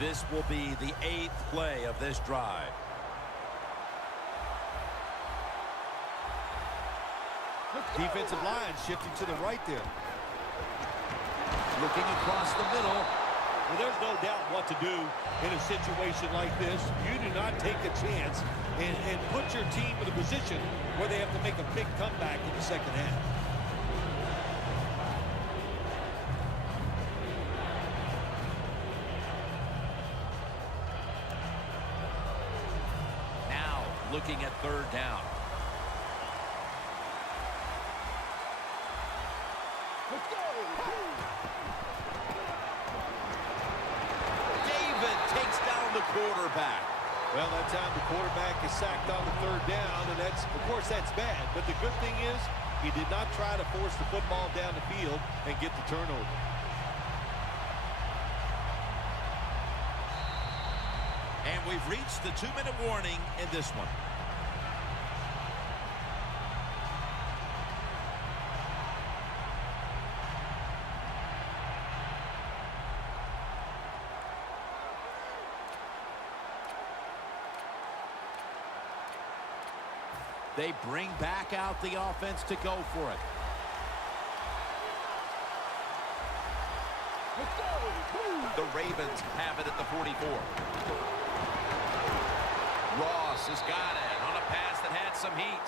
This will be the 8th play of this drive. Defensive line shifting to the right there. Looking across the middle. Well, there's no doubt what to do in a situation like this. You do not take a chance and put your team in a position where they have to make a big comeback in the second half. Now looking at 3rd down. Quarterback. Well, that time the quarterback is sacked on the 3rd down, and of course, that's bad. But the good thing is he did not try to force the football down the field and get the turnover. And we've reached the 2-minute warning in this one. They bring back out the offense to go for it. The Ravens have it at the 44. Ross has got it on a pass that had some heat.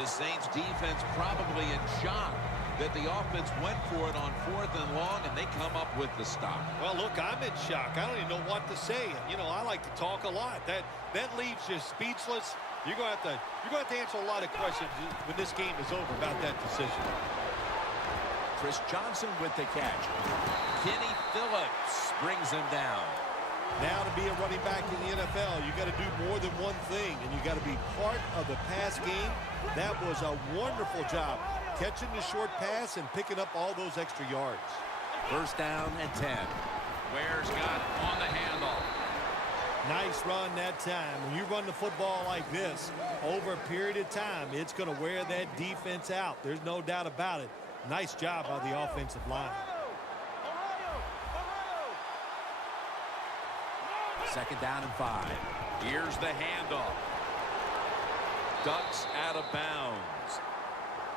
The Saints defense probably in shock that the offense went for it on 4th and long, and they come up with the stop. Well, look, I'm in shock. I don't even know what to say. You know, I like to talk a lot. That leaves you speechless. You're going to have to answer a lot of questions when this game is over about that decision. Chris Johnson with the catch. Kenny Phillips brings him down. Now to be a running back in the NFL, you got to do more than one thing, and you got to be part of the pass game. That was a wonderful job, catching the short pass and picking up all those extra yards. 1st down and 10. Ware's got it on the handoff. Nice run that time. When you run the football like this, over a period of time, it's going to wear that defense out. There's no doubt about it. Nice job by the offensive line. 2nd down and 5. Here's the handoff. Ducks out of bounds.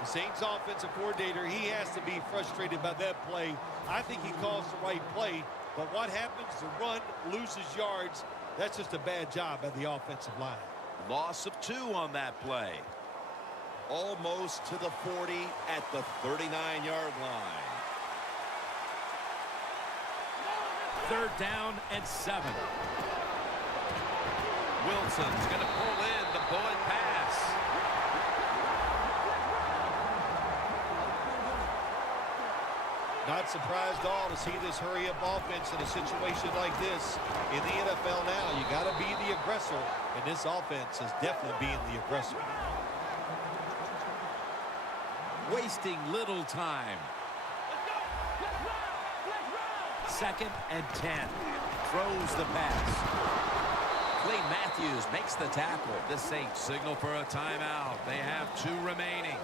The Saints offensive coordinator, he has to be frustrated by that play. I think he calls the right play, but what happens? The run loses yards. That's just a bad job by the offensive line. Loss of 2 on that play. Almost to the 40 at the 39-yard line. 3rd down and 7. Wilson's going to pull in the bullet pass. Not surprised at all to see this hurry-up offense in a situation like this. In the NFL now, you got to be the aggressor, and this offense is definitely being the aggressor. Wasting little time. 2nd and 10. Throws the pass. Clay Matthews makes the tackle. The Saints signal for a timeout. They have 2 remaining.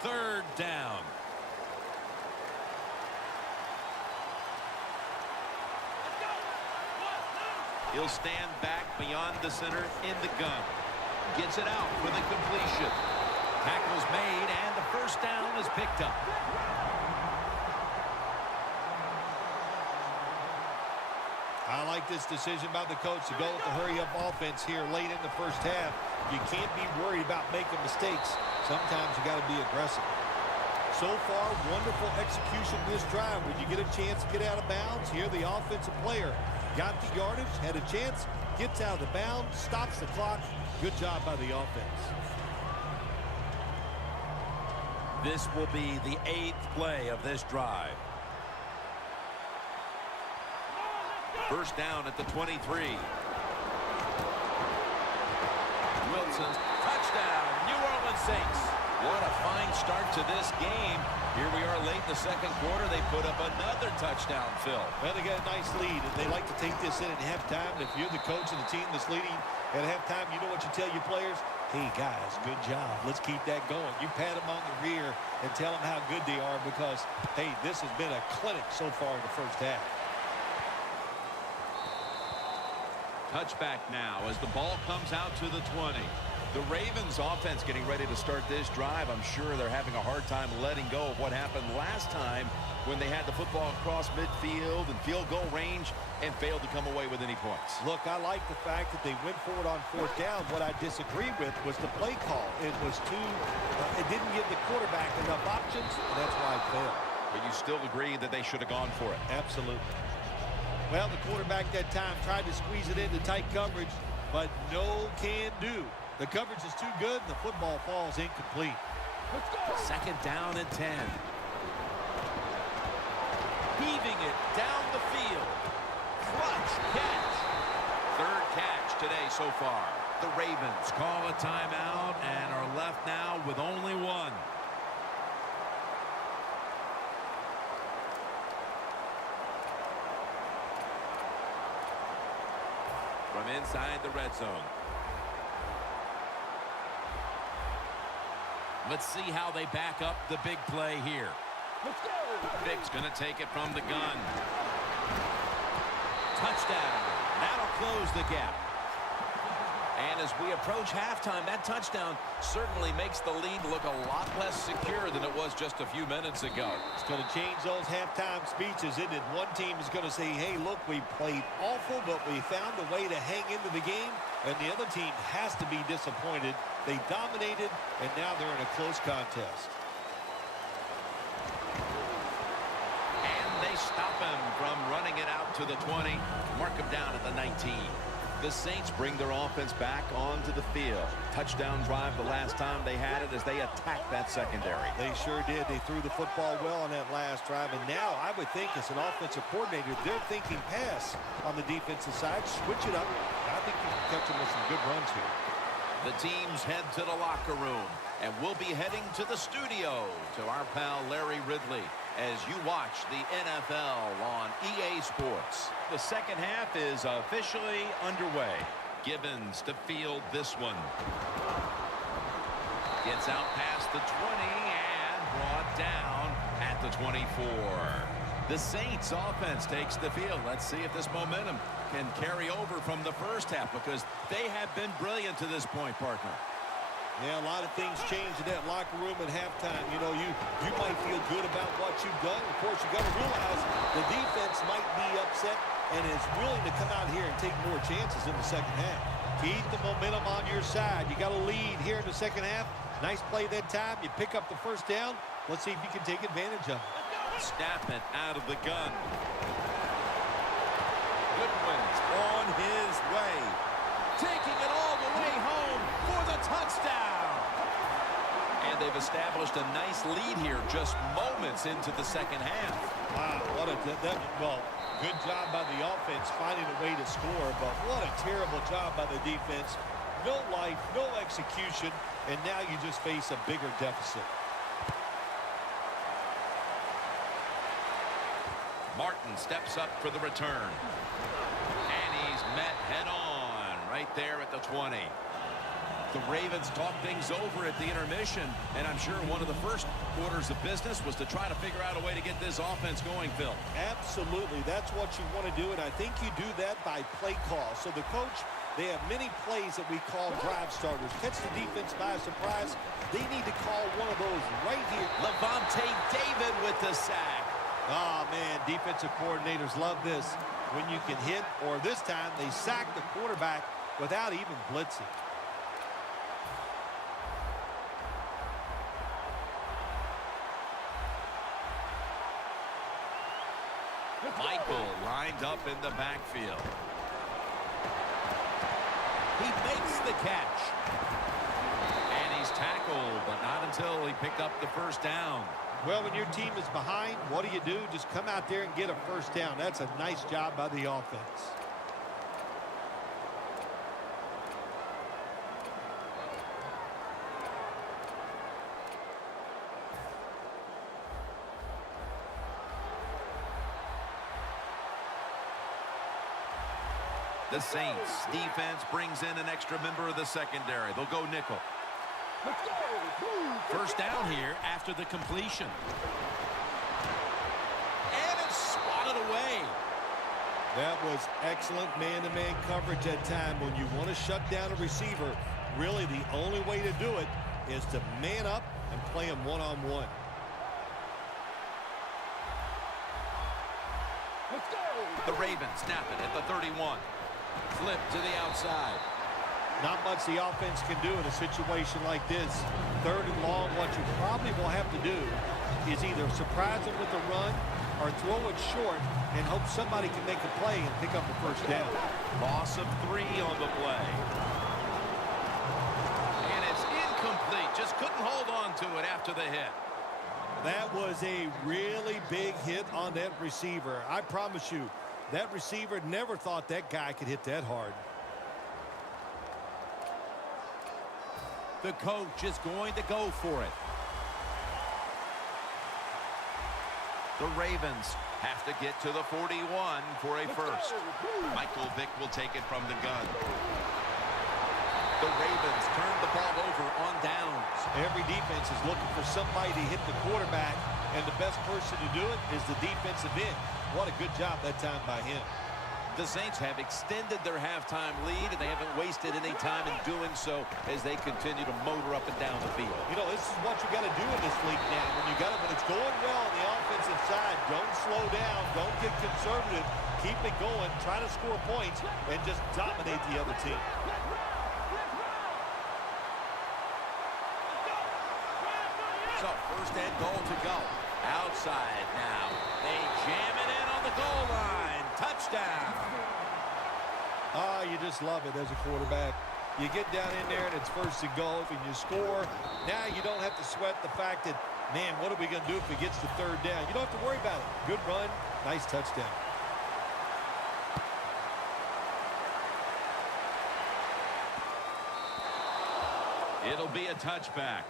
3rd down. He'll stand back beyond the center in the gun. Gets it out for the completion. Tackle's made, and the 1st down is picked up. I like this decision by the coach to go with the hurry-up offense here late in the 1st half. You can't be worried about making mistakes. Sometimes you got to be aggressive. So far, wonderful execution this drive. When you get a chance to get out of bounds, here the offensive player got the yardage, had a chance, gets out of the bounds, stops the clock. Good job by the offense. This will be the 8th play of this drive. 1st down at the 23. Wilson's touchdown, New Orleans Saints. What a fine start to this game. Here we are late in the 2nd quarter. They put up another touchdown, Phil. Well, they got a nice lead, and they like to take this in at halftime. And if you're the coach of the team that's leading at halftime, you know what you tell your players? Hey, guys, good job. Let's keep that going. You pat them on the rear and tell them how good they are because, hey, this has been a clinic so far in the first half. Touchback now as the ball comes out to the 20. The Ravens offense getting ready to start this drive. I'm sure they're having a hard time letting go of what happened last time when they had the football across midfield and field goal range and failed to come away with any points. Look, I like the fact that they went for it on fourth down. What I disagree with was the play call. It was it didn't give the quarterback enough options, and that's why it failed. But you still agree that they should have gone for it? Absolutely. Well, the quarterback that time tried to squeeze it into tight coverage, but no can do. The coverage is too good, and the football falls incomplete. Second down and 10. Heaving it down the field. Clutch catch. Third catch today so far. The Ravens call a timeout and are left now with only one. From inside the red zone. Let's see how they back up the big play here. Let's go. Vick's going to take it from the gun. Touchdown. That'll close the gap. And as we approach halftime, that touchdown certainly makes the lead look a lot less secure than it was just a few minutes ago. It's going to change those halftime speeches, isn't it? One team is going to say, hey, look, we played awful, but we found a way to hang into the game. And the other team has to be disappointed. They dominated, and now they're in a close contest. And they stop him from running it out to the 20. Mark him down at the 19. The Saints bring their offense back onto the field. Touchdown drive the last time they had it as they attacked that secondary. They sure did. They threw the football well on that last drive. And now I would think as an offensive coordinator, they're thinking pass on the defensive side. Switch it up. I think you can catch them with some good runs here. The teams head to the locker room, and we'll be heading to the studio to our pal Larry Ridley as you watch the NFL on EA Sports. The second half is officially underway. Gibbons to field this one. Gets out past the 20 and brought down at the 24. The Saints offense takes the field. Let's see if this momentum can carry over from the first half because they have been brilliant to this point, partner. Yeah, a lot of things change in that locker room at halftime. You know, you might feel good about what you've done. Of course, you got to realize the defense might be upset and is willing to come out here and take more chances in the second half. Keep the momentum on your side. You got a lead here in the second half. Nice play that time. You pick up the first down. Let's see if you can take advantage of it. Snap it out of the gun. Goodwin's on his way. Taking it all the way home for the touchdown. And they've established a nice lead here just moments into the second half. Wow, what a well, good job by the offense finding a way to score, but what a terrible job by the defense. No life, no execution, and now you just face a bigger deficit. Martin steps up for the return. And he's met head-on right there at the 20. The Ravens talk things over at the intermission, and I'm sure one of the first orders of business was to try to figure out a way to get this offense going, Phil. Absolutely. That's what you want to do, and I think you do that by play call. So the coach, they have many plays that we call drive starters. Catch the defense by surprise. They need to call one of those right here. Levante David with the sack. Oh, man, defensive coordinators love this. When you can hit, or this time they sack the quarterback without even blitzing. Michael lined up in the backfield. He makes the catch. And he's tackled, but not until he picked up the first down. Well, when your team is behind, what do? Just come out there and get a first down. That's a nice job by the offense. The Saints defense brings in an extra member of the secondary. They'll go nickel. First down here after the completion. And it's swatted away. That was excellent man-to-man coverage at time. When you want to shut down a receiver, really the only way to do it is to man up and play him one-on-one. The Ravens snap it at the 31. Flip to the outside. Not much the offense can do in a situation like this. Third and long, what you probably will have to do is either surprise them with a run or throw it short and hope somebody can make a play and pick up a first down. Loss of 3 on the play. And it's incomplete. Just couldn't hold on to it after the hit. That was a really big hit on that receiver. I promise you, that receiver never thought that guy could hit that hard. The coach is going to go for it. The Ravens have to get to the 41 for a first. Michael Vick will take it from the gun. The Ravens turn the ball over on downs. Every defense is looking for somebody to hit the quarterback, and the best person to do it is the defensive end. What a good job that time by him. The Saints have extended their halftime lead, and they haven't wasted any time in doing so as they continue to motor up and down the field. You know, this is what you got to do in this league now. When it's going well on the offensive side, don't slow down, don't get conservative, keep it going, try to score points, and just dominate the other team. So, first and goal to go. Outside now. They jam it in on the goal line. Touchdown. Ah, you just love it as a quarterback. You get down in there and it's first and goal and you score. Now you don't have to sweat the fact that, man, what are we going to do if it gets to third down? You don't have to worry about it. Good run, nice touchdown. It'll be a touchback.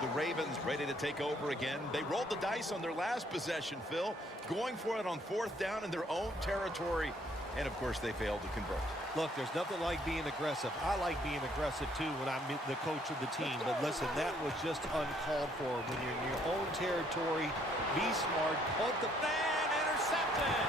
The Ravens ready to take over again. They rolled the dice on their last possession, Phil, going for it on fourth down in their own territory. And, of course, they failed to convert. Look, there's nothing like being aggressive. I like being aggressive, too, when I'm the coach of the team. But, listen, that was just uncalled for. When you're in your own territory, be smart. Punt the Man intercepted.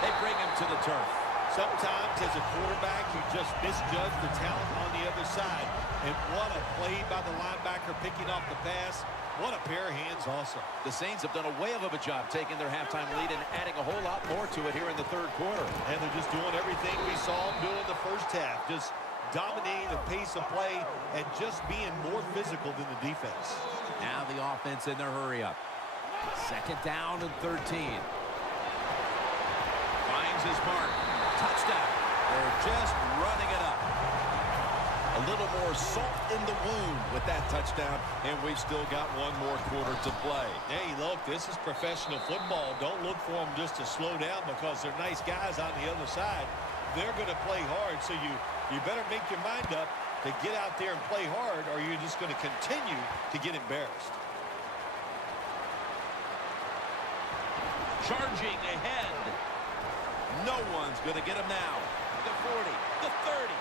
They bring him to the turf. Sometimes, as a quarterback, you just misjudge the talent on the other side. And what a play by the linebacker picking off the pass. What a pair of hands also. The Saints have done a whale of a job taking their halftime lead and adding a whole lot more to it here in the third quarter. And they're just doing everything we saw them do in the first half. Just dominating the pace of play and just being more physical than the defense. Now the offense in their hurry up. Second down and 13. Finds his mark. Touchdown. They're just running it up. A little more salt in the wound with that touchdown, and we've still got one more quarter to play. Hey, look, this is professional football. Don't look for them just to slow down because they're nice guys on the other side. They're going to play hard, so you better make your mind up to get out there and play hard, or you're just going to continue to get embarrassed. Charging ahead. No one's going to get him now. The 40, the 30.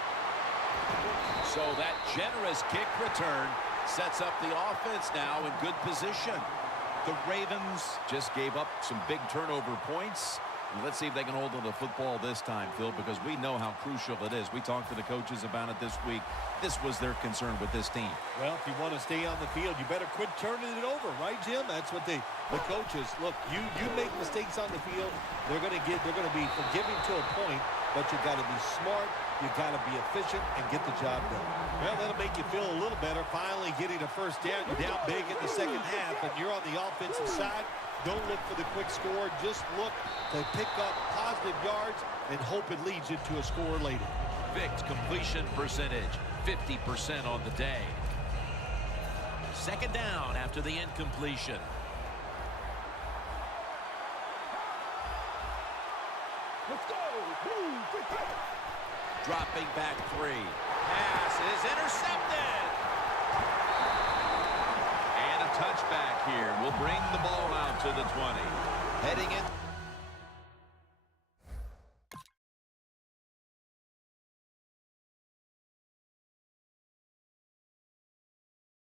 So that generous kick return sets up the offense now in good position. The Ravens just gave up some big turnover points. Let's see if they can hold on to the football this time, Phil, because we know how crucial it is. We talked to the coaches about it this week. This was their concern with this team. Well, if you want to stay on the field, you better quit turning it over, right, Jim? That's what the coaches, look, you make mistakes on the field, they're going to be forgiving to a point, but you got to be smart, you got to be efficient and get the job done. Well, that'll make you feel a little better finally getting a first down. You're down big in the second half, and you're on the offensive side. Don't look for the quick score. Just look to pick up positive yards and hope it leads you to a score later. Vic's completion percentage, 50% on the day. Second down after the incompletion. Let's go. Dropping back 3. Pass is intercepted. And a touchback here will bring the ball out to the 20. Heading in.